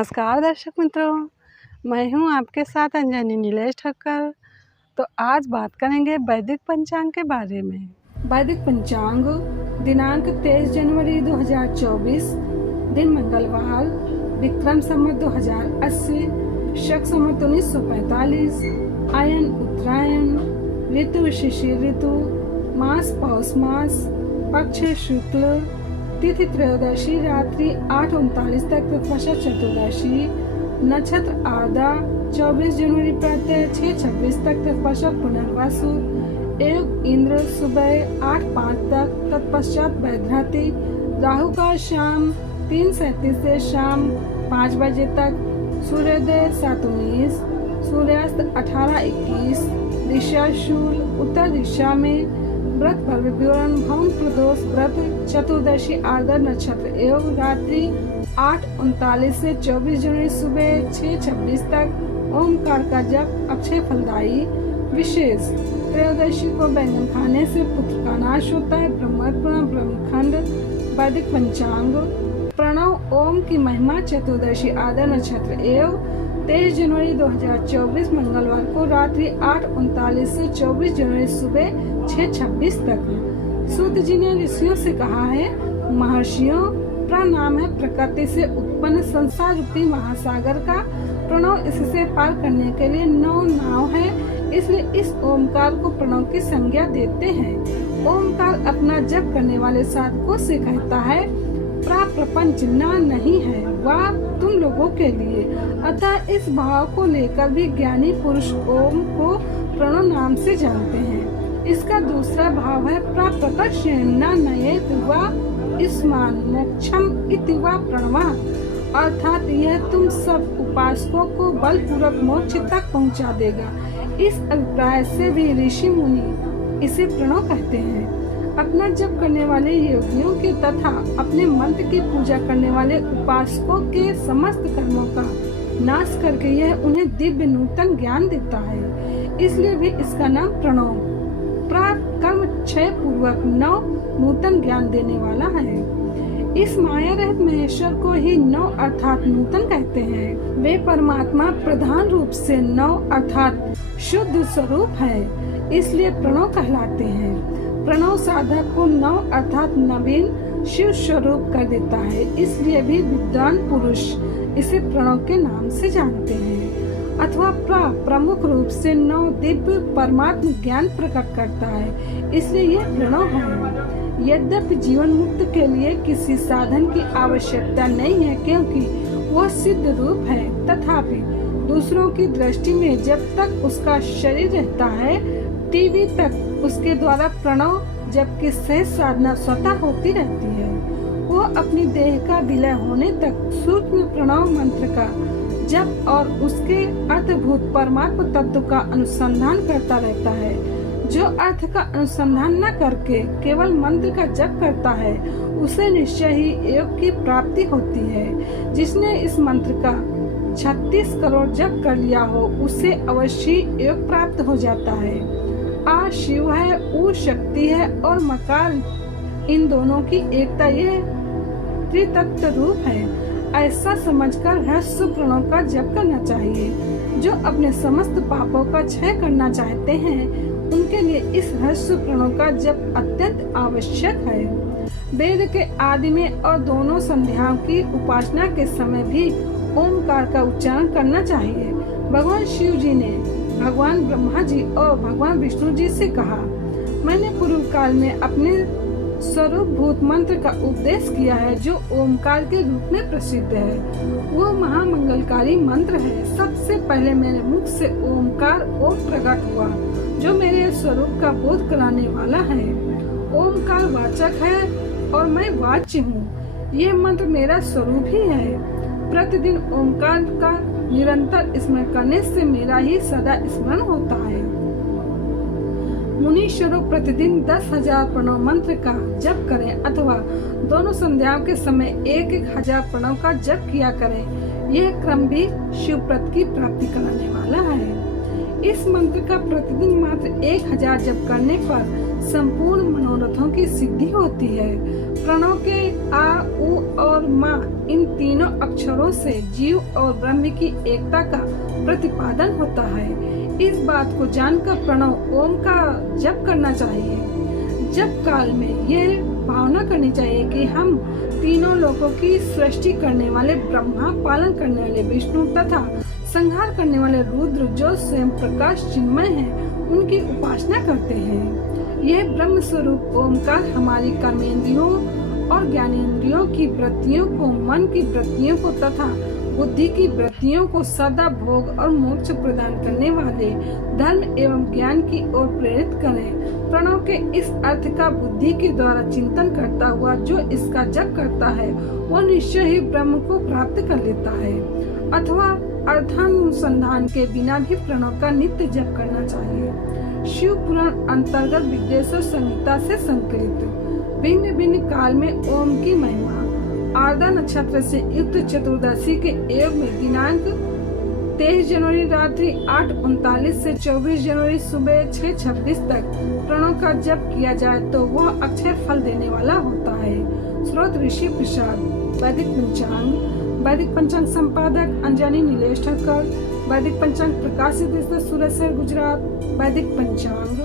नमस्कार दर्शक मित्रों, मैं हूं आपके साथ अंजनी नीलेश ठक्कर। तो आज बात करेंगे वैदिक पंचांग के बारे में। वैदिक पंचांग दिनांक 23 जनवरी 2024, दिन मंगलवार, विक्रम संवत 2080, शक संवत 1945, आयन उत्तरायण, ऋतु शिशिर ऋतु, मास पौष मास, पक्ष शुक्ल, तिथि त्रयोदशी रात्रि 8:39 तक तत्पश्चात चतुर्दशी, नक्षत्र आदा 24 जनवरी प्रातः 6:26 तक तत्पश्चात पुनर्वसु, योग इंद्र सुबह 8:05 तक तत्पश्चात वैधृति, राहु का शाम 3:37 से शाम 5 बजे तक, सूर्योदय 7:19, सूर्यास्त 18:21, दिशा शूल उत्तर दिशा में, व्रत पर्व विवरण भवन प्रदोष व्रत चतुर्दशी आर्द्र नक्षत्र एवं रात्रि 8:39 से 24 जनवरी सुबह 6:26 तक ओमकार का जप अक्षय फलदायी। विशेष त्रयोदशी को बैंगन खाने से पुत्र का नाश होता है। ब्रह्मपुराण ब्रह्मखंड वैदिक पंचांग प्रणव ओम की महिमा चतुर्दशी आर्द्र नक्षत्र एवं 23 जनवरी 2024 मंगलवार को रात्रि 8:39 से 24 जनवरी सुबह 6:26 तक। सूत जी ने ऋषियों से कहा है, महर्षियों, प्रणाम है प्रकृति से उत्पन्न संसार रूपी महासागर का प्रणव, इससे पार करने के लिए 9 नाव है, इसलिए इस ओमकार को प्रणव की संज्ञा देते हैं। ओमकार अपना जप करने वाले साधकों से कहता है, प्रपंच ना नहीं है, वह तुम लोगों के लिए। अतः इस भाव को लेकर भी ज्ञानी पुरुष ओम को प्रणव नाम से जानते हैं। इसका दूसरा भाव है प्रकट न नयेत व इस्मान मोक्षम इति व प्रणवा, अर्थात यह तुम सब उपासकों को बलपूर्वक मोक्ष तक पहुंचा देगा। इस अभिप्राय से भी ऋषि मुनि इसे प्रणव कहते हैं। अपना जप करने वाले योगियों के तथा अपने मंत्र की पूजा करने वाले उपासकों के समस्त कर्मों का नाश करके यह उन्हें दिव्य नूतन ज्ञान देता है, इसलिए भी इसका नाम प्रणव कर्म क्षय पूर्वक नव नूतन ज्ञान देने वाला है। इस माया रहित महेश्वर को ही नव अर्थात नूतन कहते हैं। वे परमात्मा प्रधान रूप से नव अर्थात शुद्ध स्वरूप है, इसलिए प्रणव कहलाते हैं। प्रणव साधक को नव अर्थात नवीन शिव स्वरूप कर देता है, इसलिए भी विद्वान पुरुष इसे प्रणव के नाम से जानते हैं। अथवा प्रमुख रूप से नव दिव्य परमात्म ज्ञान प्रकट करता है, इसलिए यह प्रणव है। यद्यपि जीवन मुक्त के लिए किसी साधन की आवश्यकता नहीं है, क्योंकि वह सिद्ध रूप है, तथापि दूसरों की दृष्टि में जब तक उसका शरीर रहता है, टीवी तक उसके द्वारा प्रणव जबकि सहज साधना स्वतः होती रहती है। वो अपनी देह का विलय होने तक सूक्ष्म प्रणव मंत्र का जप और उसके अर्थभूत परमात्म तत्व का अनुसंधान करता रहता है। जो अर्थ का अनुसंधान न करके केवल मंत्र का जप करता है, उसे निश्चय ही योग की प्राप्ति होती है। जिसने इस मंत्र का 36 करोड़ जप कर लिया हो, उसे अवश्य योग प्राप्त हो जाता है। आ शिव है, ऊ शक्ति है और मकार, इन दोनों की एकता यह त्रितत्व रूप है। ऐसा समझकर ह्रस्व प्रणव का जप करना चाहिए। जो अपने समस्त पापों का क्षय करना चाहते हैं, उनके लिए इस ह्रस्व प्रणव का जप अत्यंत आवश्यक है। वेद के आदि में और दोनों संध्याओं की उपासना के समय भी ओमकार का उच्चारण करना चाहिए। भगवान शिव जी ने भगवान ब्रह्मा जी और भगवान विष्णु जी से कहा, मैंने पूर्व काल में अपने स्वरूप भूत मंत्र का उपदेश किया है, जो ओमकार के रूप में प्रसिद्ध है। वो महामंगलकारी मंत्र है। सबसे पहले मेरे मुख से ओमकार ओम प्रकट हुआ, जो मेरे स्वरूप का बोध कराने वाला है। ओमकार वाचक है और मैं वाच्य हूँ। ये मंत्र मेरा स्वरूप ही है। प्रतिदिन ओमकार का निरंतर स्मरण करने से मेरा ही सदा स्मरण होता है। मुनि स्वरूप प्रतिदिन 10,000 प्रणव मंत्र का जप करें अथवा दोनों संध्याओं के समय 1,000 प्रणव का जप किया करें। यह क्रम भी शिवप्रत की प्राप्ति कराने वाला है। इस मंत्र का प्रतिदिन मात्र 1,000 जप करने पर संपूर्ण मनोरथों की सिद्धि होती है। प्रणव के आ, उ और मा इन तीनों अक्षरों से जीव और ब्रह्म की एकता का प्रतिपादन होता है। इस बात को जानकर प्रणव ओम का जप करना चाहिए। जप काल में ये भावना करनी चाहिए कि हम तीनों लोगों की सृष्टि करने वाले ब्रह्मा, पालन करने वाले विष्णु तथा संहार करने वाले रुद्र जो स्वयं प्रकाश चिन्मय हैं, उनकी उपासना करते हैं। यह ब्रह्म स्वरूप ओमकार हमारी कर्मेंद्रियों और ज्ञानेंद्रियों की वृत्तियों को, मन की वृत्तियों को तथा बुद्धि की वृत्तियों को सदा भोग और मोक्ष प्रदान करने वाले धर्म एवं ज्ञान की ओर प्रेरित करें। प्रणव के इस अर्थ का बुद्धि के द्वारा चिंतन करता हुआ जो इसका जप करता है वह निश्चय ही ब्रह्म को प्राप्त कर लेता है, अथवा अर्थानुसंधान के बिना भी प्रणव का नित्य जप करना चाहिए। शिव पुराण अंतर्गत विद्वेश्वर संहिता से संकलित भिन्न भिन्न काल में ओम की महिमा। आर्द्रा नक्षत्र से युक्त चतुर्दशी के योग में दिनांक 23 जनवरी रात्रि 8:39 से 24 जनवरी सुबह 6:26 तक प्रणव का जप किया जाए तो वह अक्षय फल देने वाला होता है। स्रोत ऋषि प्रसाद। वैदिक पंचांग संपादक अंजनी नीलेश ठक्कर। वैदिक पंचांग प्रकाशित सूरत शहर गुजरात। वैदिक पंचांग।